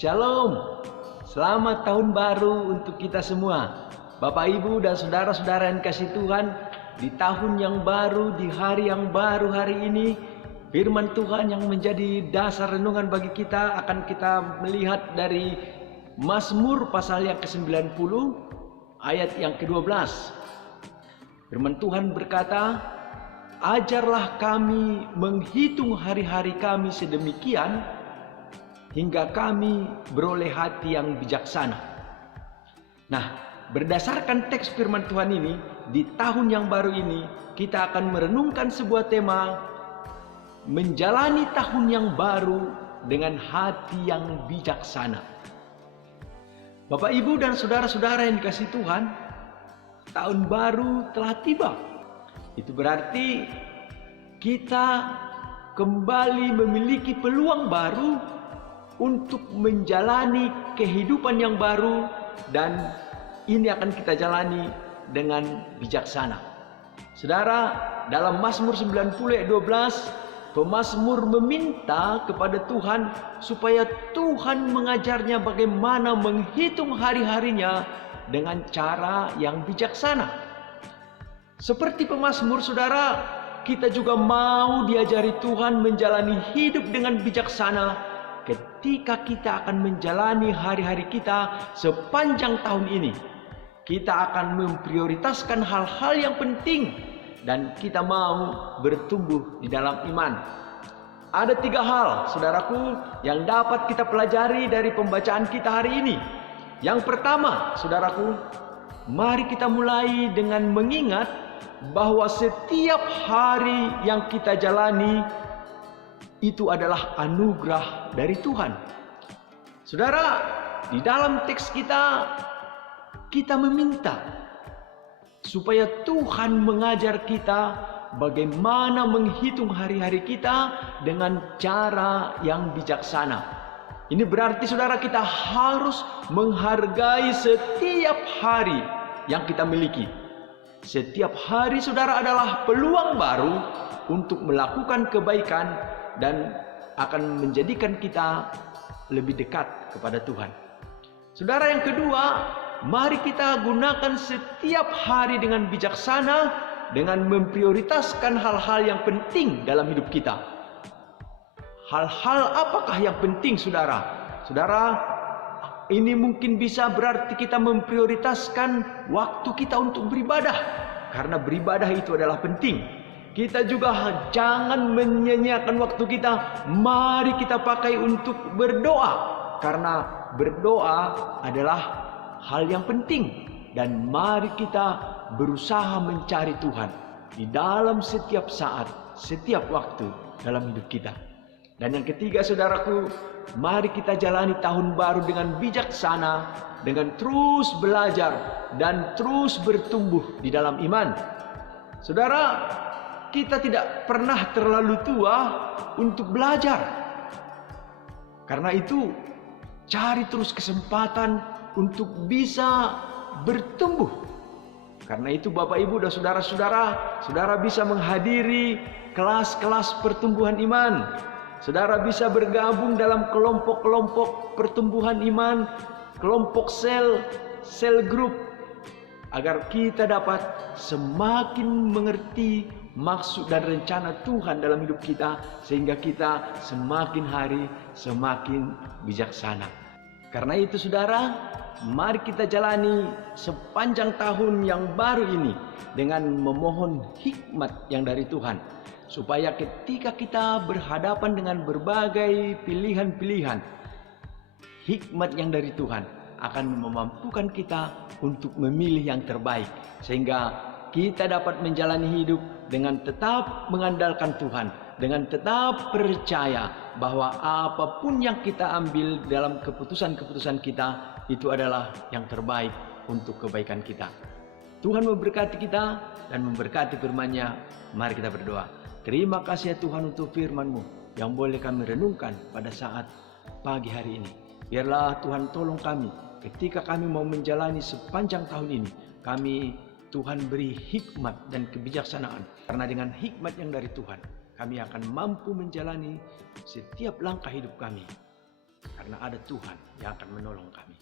Shalom, selamat tahun baru untuk kita semua. Bapak, Ibu, dan saudara-saudara yang kasih Tuhan, di tahun yang baru, di hari yang baru hari ini, firman Tuhan yang menjadi dasar renungan bagi kita akan kita melihat dari Mazmur pasal yang ke-90 ayat yang ke-12. Firman Tuhan berkata, "Ajarlah kami menghitung hari-hari kami sedemikian, hingga kami beroleh hati yang bijaksana." Nah, berdasarkan teks firman Tuhan ini, di tahun yang baru ini, kita akan merenungkan sebuah tema, menjalani tahun yang baru dengan hati yang bijaksana. Bapak, Ibu, dan saudara-saudara yang dikasih Tuhan, tahun baru telah tiba. Itu berarti kita kembali memiliki peluang baru untuk menjalani kehidupan yang baru, dan ini akan kita jalani dengan bijaksana. Saudara, dalam Mazmur 90 ayat 12, pemazmur meminta kepada Tuhan supaya Tuhan mengajarnya bagaimana menghitung hari-harinya dengan cara yang bijaksana. Seperti pemazmur, saudara, kita juga mau diajari Tuhan menjalani hidup dengan bijaksana ketika kita akan menjalani hari-hari kita sepanjang tahun ini. Kita akan memprioritaskan hal-hal yang penting dan kita mau bertumbuh di dalam iman. Ada 3 hal, saudaraku, yang dapat kita pelajari dari pembacaan kita hari ini. Yang pertama, saudaraku, mari kita mulai dengan mengingat bahwa setiap hari yang kita jalani itu adalah anugerah dari Tuhan. Saudara, di dalam teks kita meminta supaya Tuhan mengajar kita bagaimana menghitung hari-hari kita dengan cara yang bijaksana. Ini berarti, saudara, kita harus menghargai setiap hari yang kita miliki. Setiap hari, saudara, adalah peluang baru untuk melakukan kebaikan dan akan menjadikan kita lebih dekat kepada Tuhan. Saudara, yang kedua, mari kita gunakan setiap hari dengan bijaksana dengan memprioritaskan hal-hal yang penting dalam hidup kita. Hal-hal apakah yang penting, saudara? Saudara, ini mungkin bisa berarti kita memprioritaskan waktu kita untuk beribadah, karena beribadah itu adalah penting. Kita juga jangan menyia-nyiakan waktu kita. Mari kita pakai untuk berdoa, karena berdoa adalah hal yang penting. Dan mari kita berusaha mencari Tuhan di dalam setiap saat, setiap waktu dalam hidup kita. Dan yang ketiga, saudaraku, mari kita jalani tahun baru dengan bijaksana, dengan terus belajar dan terus bertumbuh di dalam iman. Saudara, kita tidak pernah terlalu tua untuk belajar. Karena itu, cari terus kesempatan untuk bisa bertumbuh. Karena itu, Bapak, Ibu, dan saudara-saudara, saudara bisa menghadiri kelas-kelas pertumbuhan iman. Saudara bisa bergabung dalam kelompok-kelompok pertumbuhan iman, kelompok sel group, agar kita dapat semakin mengerti maksud dan rencana Tuhan dalam hidup kita, sehingga kita semakin hari semakin bijaksana. Karena itu, saudara, mari kita jalani sepanjang tahun yang baru ini dengan memohon hikmat yang dari Tuhan, supaya ketika kita berhadapan dengan berbagai pilihan-pilihan, hikmat yang dari Tuhan akan memampukan kita untuk memilih yang terbaik, sehingga kita dapat menjalani hidup dengan tetap mengandalkan Tuhan, dengan tetap percaya bahwa apapun yang kita ambil dalam keputusan-keputusan kita, itu adalah yang terbaik untuk kebaikan kita. Tuhan memberkati kita dan memberkati firman-Nya. Mari kita berdoa. Terima kasih ya Tuhan untuk firman-Mu yang boleh kami renungkan pada saat pagi hari ini. Biarlah Tuhan tolong kami ketika kami mau menjalani sepanjang tahun ini. Tuhan beri hikmat dan kebijaksanaan, karena dengan hikmat yang dari Tuhan kami akan mampu menjalani setiap langkah hidup kami. karena ada Tuhan yang akan menolong kami.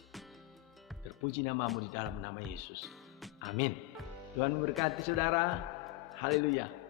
Terpuji namamu di dalam nama Yesus. Amin. Tuhan memberkati saudara. Haleluya.